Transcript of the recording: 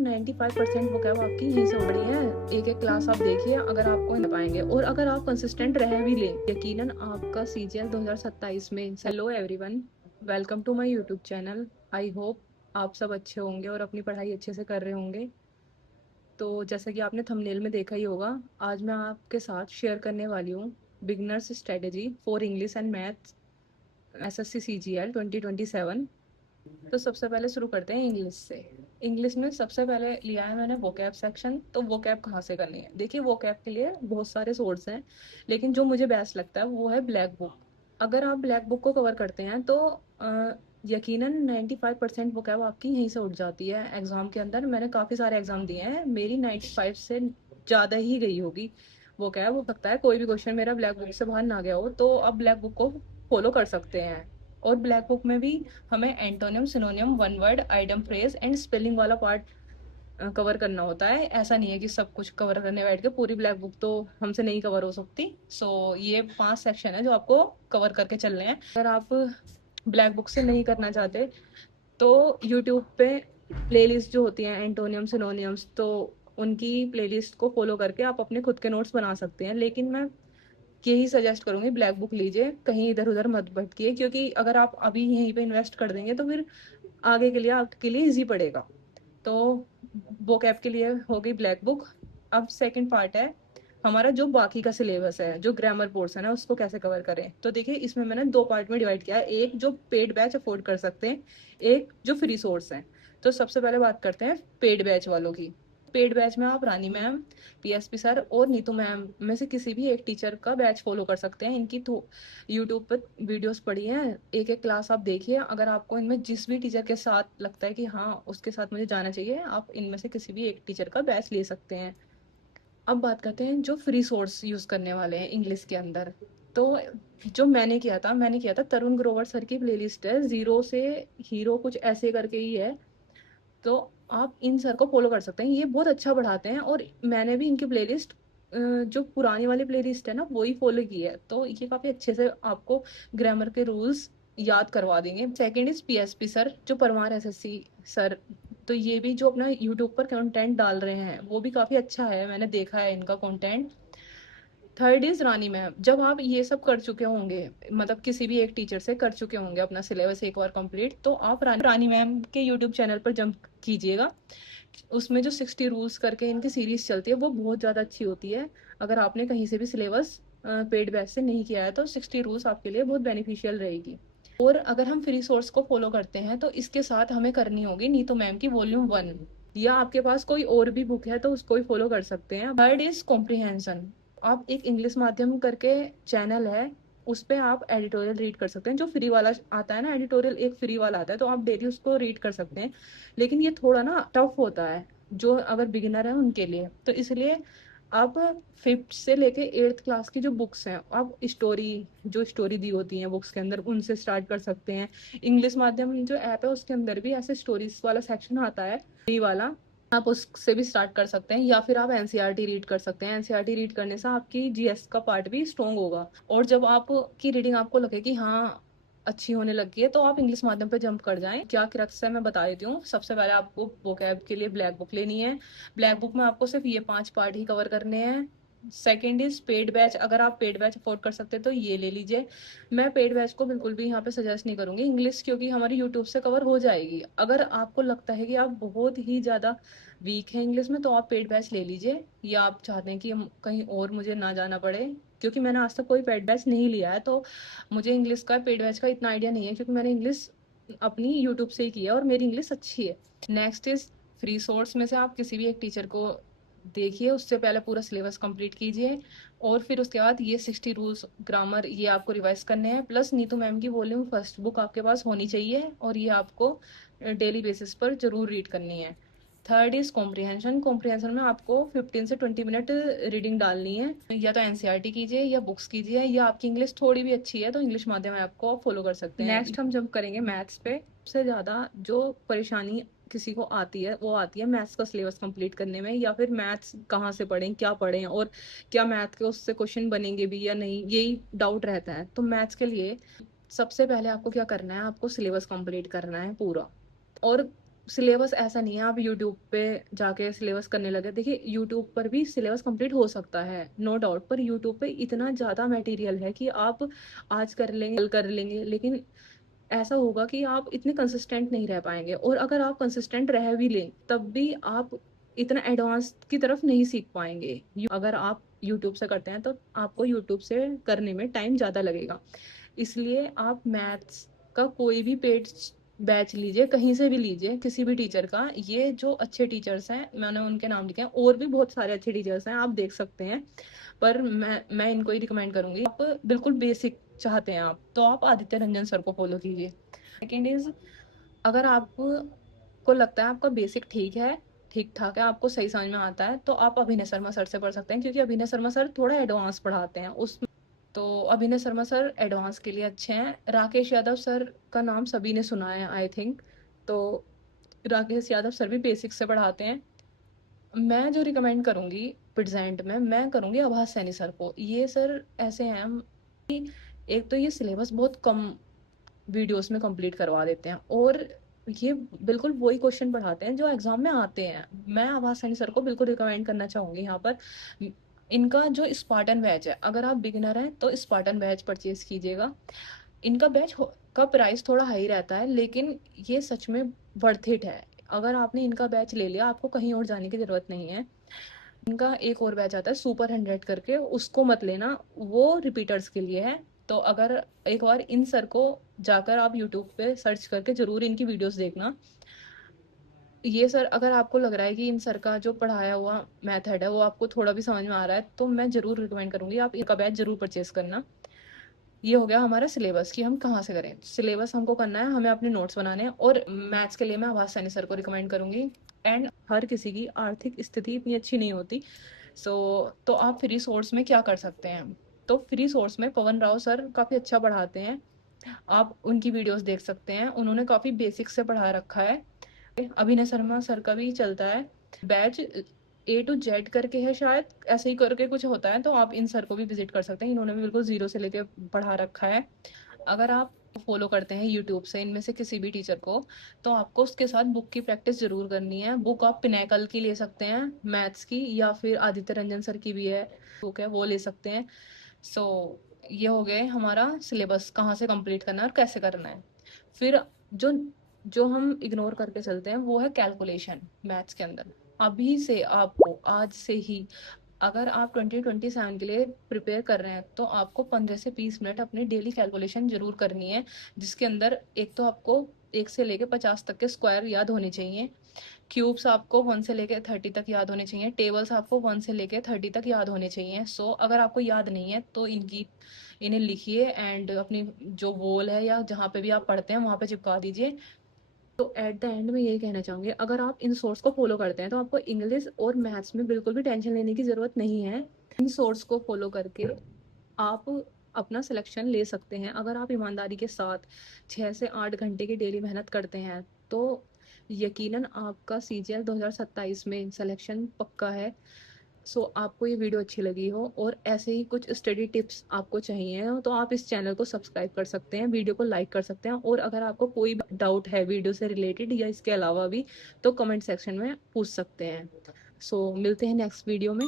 95% vocab आपकी यहीं से उड़ रही है। एक एक क्लास आप देखिए, अगर आपको नहीं पाएंगे और अगर आप कंसिस्टेंट रह भी लें, यकीनन आपका सीजीएल 2027 में। Hello everyone, welcome to my YouTube channel. I hope आप सब अच्छे होंगे और अपनी पढ़ाई अच्छे से कर रहे होंगे। तो जैसा कि आपने थंबनेल में देखा ही होगा, आज मैं आपके साथ शेयर करने वाली हूँ beginners strategy for English and maths SSC CGL 2027। तो सबसे पहले शुरू करते हैं इंग्लिश से। इंग्लिश में सबसे पहले लिया है मैंने वोकैब सेक्शन। तो वोकैब कहाँ से करनी है? देखिए, वोकैब के लिए बहुत सारे सोर्स हैं, लेकिन जो मुझे बेस्ट लगता है वो है ब्लैक बुक। अगर आप ब्लैक बुक को कवर करते हैं तो यकीनन 95% वोकैब आपकी यहीं से उठ जाती है एग्जाम के अंदर। मैंने काफ़ी सारे एग्जाम दिए हैं, मेरी 95 से ज़्यादा ही गई होगी वोकैब। हो सकता है कोई भी क्वेश्चन मेरा ब्लैक बुक से बाहर ना गया हो, तो आप ब्लैक बुक को फॉलो कर सकते हैं। और ब्लैक बुक में भी हमें antonym, synonym, one word, item, phrase and spelling वाला पार्ट कवर करना होता है। ऐसा नहीं है कि सब कुछ कवर करने बैठ के पूरी ब्लैक बुक तो हमसे नहीं कवर हो सकती। ये 5 सेक्शन है जो आपको कवर करके चलने हैं। अगर आप ब्लैक बुक से नहीं करना चाहते तो यूट्यूब पे प्लेलिस्ट जो होती हैं एंटोनियम, सिनोनियम्स, तो उनकी प्लेलिस्ट को फॉलो करके आप अपने खुद के नोट्स बना सकते हैं। लेकिन मैं यही सजेस्ट करूंगी, ब्लैक बुक लीजिए, कहीं इधर उधर मत भटकिए, क्योंकि अगर आप अभी यहीं पे इन्वेस्ट कर देंगे तो फिर आगे के लिए आपके लिए इजी पड़ेगा। तो वोकैब के लिए हो गई ब्लैक बुक। अब सेकंड पार्ट है हमारा, जो बाकी का सिलेबस है, जो ग्रामर पोर्शन है, उसको कैसे कवर करें। तो देखिए, इसमें मैंने 2 पार्ट में डिवाइड किया है। एक जो पेड बैच अफोर्ड कर सकते हैं, एक जो फ्री सोर्स है। तो सबसे पहले बात करते हैं पेड बैच वालों की। पेड बैच में आप रानी मैम, पीएसपी सर और नीतू मैम में से किसी भी एक टीचर का बैच फॉलो कर सकते हैं। इनकी तो यूट्यूब पर वीडियोस पड़ी हैं, एक एक क्लास आप देखिए। अगर आपको इनमें जिस भी टीचर के साथ लगता है कि हाँ उसके साथ मुझे जाना चाहिए, आप इनमें से किसी भी एक टीचर का बैच ले सकते हैं। अब बात करते हैं जो फ्री सोर्स यूज करने वाले हैं इंग्लिश के अंदर। तो जो मैंने किया था तरुण ग्रोवर सर की प्लेलिस्ट है, जीरो से हीरो कुछ ऐसे करके ही है। तो आप इन सर को फॉलो कर सकते हैं, ये बहुत अच्छा पढ़ाते हैं। और मैंने भी इनकी प्लेलिस्ट, जो पुरानी वाली प्लेलिस्ट है ना, वो ही फॉलो की है। तो ये काफी अच्छे से आपको ग्रामर के रूल्स याद करवा देंगे। सेकंड इज पीएसपी सर, जो परमार एसएससी सर। तो ये भी जो अपना यूट्यूब पर कंटेंट डाल रहे हैं वो भी काफी अच्छा है, मैंने देखा है इनका content. Third is Rani ma'am. जब आप ये सब कर चुके होंगे, मतलब किसी भी एक टीचर से कर चुके होंगे अपना सिलेबस एक बार कंप्लीट, तो आप रानी मैम के यूट्यूब चैनल पर जंप कीजिएगा। उसमें जो 60 रूल्स करके इनकी सीरीज चलती है वो बहुत ज़्यादा अच्छी होती है। अगर आपने कहीं से भी सिलेबस पेड बैच से नहीं किया है तो 60 रूल्स आपके लिए बहुत बेनिफिशियल रहेगी। और अगर हम फ्री सोर्स को फॉलो करते हैं तो इसके साथ हमें करनी होगी नीतू मैम की वॉल्यूम 1, या आपके पास कोई और भी बुक है तो उसको ही फॉलो कर सकते हैं। Third is comprehension. आप एक इंग्लिश माध्यम करके चैनल है, उस पे आप एडिटोरियल रीड कर सकते हैं। जो फ्री वाला आता है ना एडिटोरियल, एक फ्री वाला आता है, तो आप डेली उसको रीड कर सकते हैं। लेकिन ये थोड़ा ना टफ होता है जो अगर बिगिनर है उनके लिए। तो इसलिए आप 5th से लेके 8th क्लास की जो बुक्स हैं, आप स्टोरी दी होती हैं बुक्स के अंदर, उनसे स्टार्ट कर सकते हैं। इंग्लिश माध्यम जो ऐप है उसके अंदर भी ऐसे स्टोरीज वाला सेक्शन आता है फ्री वाला, आप उससे भी स्टार्ट कर सकते हैं। या फिर आप एनसीईआरटी रीड कर सकते हैं। एनसीईआरटी रीड करने से आपकी जीएस का पार्ट भी स्ट्रोंग होगा। और जब आपकी रीडिंग आपको लगे कि हाँ अच्छी होने लगी है, तो आप इंग्लिश माध्यम पे जंप कर जाएं। क्या क्रक्स है मैं बता देती हूँ। सबसे पहले आपको वोकैब के लिए ब्लैक बुक लेनी है। ब्लैक बुक में आपको सिर्फ ये 5 पार्ट ही कवर करने हैं। Second is paid batch. अगर आप पेड बैच अफोर्ड कर सकते हैं तो ये ले लीजिए। मैं पेड बैच को बिल्कुल भी यहाँ पे सजेस्ट नहीं करूंगी इंग्लिश, क्योंकि हमारी यूट्यूब से कवर हो जाएगी। अगर आपको लगता है कि आप बहुत ही ज्यादा वीक है इंग्लिश में, तो आप पेड बैच ले लीजिए। या आप चाहते हैं कि कहीं और मुझे ना जाना पड़े, क्योंकि मैंने आज तक कोई पेड बैच नहीं लिया है, तो मुझे इंग्लिश का पेड बैच का इतना आइडिया नहीं है, क्योंकि मैंने इंग्लिश अपनी यूट्यूब से ही की है और मेरी इंग्लिश अच्छी है। नेक्स्ट इज फ्री सोर्स में से आप किसी भी एक टीचर को देखिए, उससे पहले पूरा सिलेबस कंप्लीट कीजिए। और फिर उसके बाद ये 60 रूल्स ग्रामर ये आपको रिवाइज करने हैं। प्लस नीतू मैम की वॉल्यूम फर्स्ट बुक आपके पास होनी चाहिए, और ये आपको डेली बेसिस पर जरूर रीड करनी है। Third is comprehension. कॉम्प्रिहेंशन में आपको 15 से 20 मिनट रीडिंग डालनी है। या तो एनसीईआरटी कीजिए या बुक्स कीजिए, या आपकी इंग्लिश थोड़ी भी अच्छी है तो इंग्लिश माध्यम ऐप को आप फॉलो कर सकते हैं। नेक्स्ट हम जब करेंगे मैथ्स पे। सबसे ज्यादा जो परेशानी किसी को आती है वो आती है मैथ्स का सिलेबस कंप्लीट करने में, या फिर मैथ्स कहाँ से पढ़ें, क्या पढ़ें, और क्या मैथ के उससे क्वेश्चन बनेंगे भी या नहीं, यही डाउट रहता है। तो मैथ्स के लिए सबसे पहले आपको क्या करना है, आपको सिलेबस कंप्लीट करना है पूरा। और सिलेबस ऐसा नहीं है आप यूट्यूब पे जाके सिलेबस करने लगे। देखिए यूट्यूब पर भी सिलेबस कंप्लीट हो सकता है, नो डाउट, पर यूट्यूब पे इतना ज़्यादा मटेरियल है कि आप आज कर लेंगे, कल कर लेंगे, लेकिन ऐसा होगा कि आप इतने कंसिस्टेंट नहीं रह पाएंगे। और अगर आप कंसिस्टेंट रह भी लें तब भी आप इतना एडवांस की तरफ नहीं सीख पाएंगे। अगर आप यूट्यूब से करते हैं तो आपको यूट्यूब से करने में टाइम ज़्यादा लगेगा। इसलिए आप मैथ्स का कोई भी पेड बैच लीजिए, कहीं से भी लीजिए, किसी भी टीचर का। ये जो अच्छे टीचर्स हैं मैंने उनके नाम लिखे हैं, और भी बहुत सारे अच्छे टीचर्स हैं, आप देख सकते हैं, पर मैं इनको ही रिकमेंड करूंगी। आप बिल्कुल बेसिक चाहते हैं आप, तो आप आदित्य रंजन सर को फॉलो कीजिए। सेकेंड इज, अगर आपको लगता है आपका बेसिक ठीक है, ठीक ठाक है, आपको सही समझ में आता है, तो आप अभिनय शर्मा सर से पढ़ सकते हैं, क्योंकि अभिनय शर्मा सर थोड़ा एडवांस पढ़ाते हैं उस। तो अभिनय शर्मा सर एडवांस के लिए अच्छे हैं। राकेश यादव सर का नाम सभी ने सुना है आई थिंक। तो राकेश यादव सर भी बेसिक से पढ़ाते हैं। मैं जो रिकमेंड करूंगी प्रेजेंट में, मैं करूंगी आभास सैनी सर को। ये सर ऐसे हैं, एक तो ये सिलेबस बहुत कम वीडियोस में कंप्लीट करवा देते हैं, और ये बिल्कुल वही क्वेश्चन पढ़ाते हैं जो एग्जाम में आते हैं। मैं आभास सैनी सर को बिल्कुल रिकमेंड करना चाहूंगी यहाँ पर। इनका जो स्पार्टन बैच है, अगर आप बिगिनर हैं तो स्पार्टन बैच परचेज कीजिएगा। इनका का प्राइस थोड़ा हाई रहता है, लेकिन ये सच में वर्थ इट है। अगर आपने इनका बैच ले लिया, आपको कहीं और जाने की जरूरत नहीं है। इनका एक और बैच आता है सुपर 100 करके, उसको मत लेना, वो रिपीटर्स के लिए है। तो अगर एक बार इन सर को जाकर आप यूट्यूब पे सर्च करके जरूर इनकी वीडियोस देखना। ये सर, अगर आपको लग रहा है कि इन सर का जो पढ़ाया हुआ मेथड है वो आपको थोड़ा भी समझ में आ रहा है, तो मैं जरूर रिकमेंड करूंगी आप इनका बैच जरूर परचेज करना। ये हो गया हमारा सिलेबस कि हम कहाँ से करें। सिलेबस हमको करना है, हमें अपने नोट्स बनाने हैं, और मैथ्स के लिए मैं आभास सैनी सर को रिकमेंड करूंगी। एंड हर किसी की आर्थिक स्थिति इतनी अच्छी नहीं होती। सो तो आप फ्री सोर्स में क्या कर सकते हैं, तो फ्री सोर्स में पवन राव सर काफ़ी अच्छा पढ़ाते हैं। आप उनकी वीडियोस देख सकते हैं, उन्होंने काफ़ी बेसिक से पढ़ा रखा है। अभिनय शर्मा सर का भी चलता है बैच, A to Z करके है शायद, ऐसे ही करके कुछ होता है, तो आप इन सर को भी विजिट कर सकते हैं। इन्होंने भी बिल्कुल जीरो से लेके पढ़ा रखा है। अगर आप फॉलो करते हैं यूट्यूब से इनमें से किसी भी टीचर को, तो आपको उसके साथ बुक की प्रैक्टिस जरूर करनी है। बुक आप पिनैकल की ले सकते हैं मैथ्स की, या फिर आदित्य रंजन सर की भी है बुक है, वो ले सकते हैं। सो ये हो गए हमारा सिलेबस, कहाँ से कंप्लीट करना है और कैसे करना है। फिर जो जो हम इग्नोर करके चलते हैं वो है कैलकुलेशन मैथ्स के अंदर। अभी से आपको, आज से ही, अगर आप 2027 के लिए प्रिपेयर कर रहे हैं, तो आपको 15 से 20 मिनट अपनी डेली कैलकुलेशन जरूर करनी है, जिसके अंदर एक तो आपको 1 से लेके 50 तक के स्क्वायर याद होने चाहिए। क्यूब्स आपको 1 से लेके 30 तक याद होने चाहिए। टेबल्स आपको 1 से लेके 30 तक याद होने चाहिए। सो अगर आपको याद नहीं है तो इन्हें लिखिए एंड अपनी जो वॉल है या जहाँ पे भी आप पढ़ते हैं वहाँ पे चिपका दीजिए। तो एट द एंड में यही कहना चाहूंगी, अगर आप इन सोर्स को फॉलो करते हैं तो आपको इंग्लिश और मैथ्स में बिल्कुल भी टेंशन लेने की जरूरत नहीं है। इन सोर्स को फॉलो करके आप अपना सिलेक्शन ले सकते हैं। अगर आप ईमानदारी के साथ 6 से 8 घंटे की डेली मेहनत करते हैं, तो यकीनन आपका CGL 2027 में सिलेक्शन पक्का है। सो आपको ये वीडियो अच्छी लगी हो और ऐसे ही कुछ स्टडी टिप्स आपको चाहिए हो, तो आप इस चैनल को सब्सक्राइब कर सकते हैं, वीडियो को लाइक कर सकते हैं, और अगर आपको कोई डाउट है वीडियो से रिलेटेड या इसके अलावा भी, तो कमेंट सेक्शन में पूछ सकते हैं। सो मिलते हैं नेक्स्ट वीडियो में।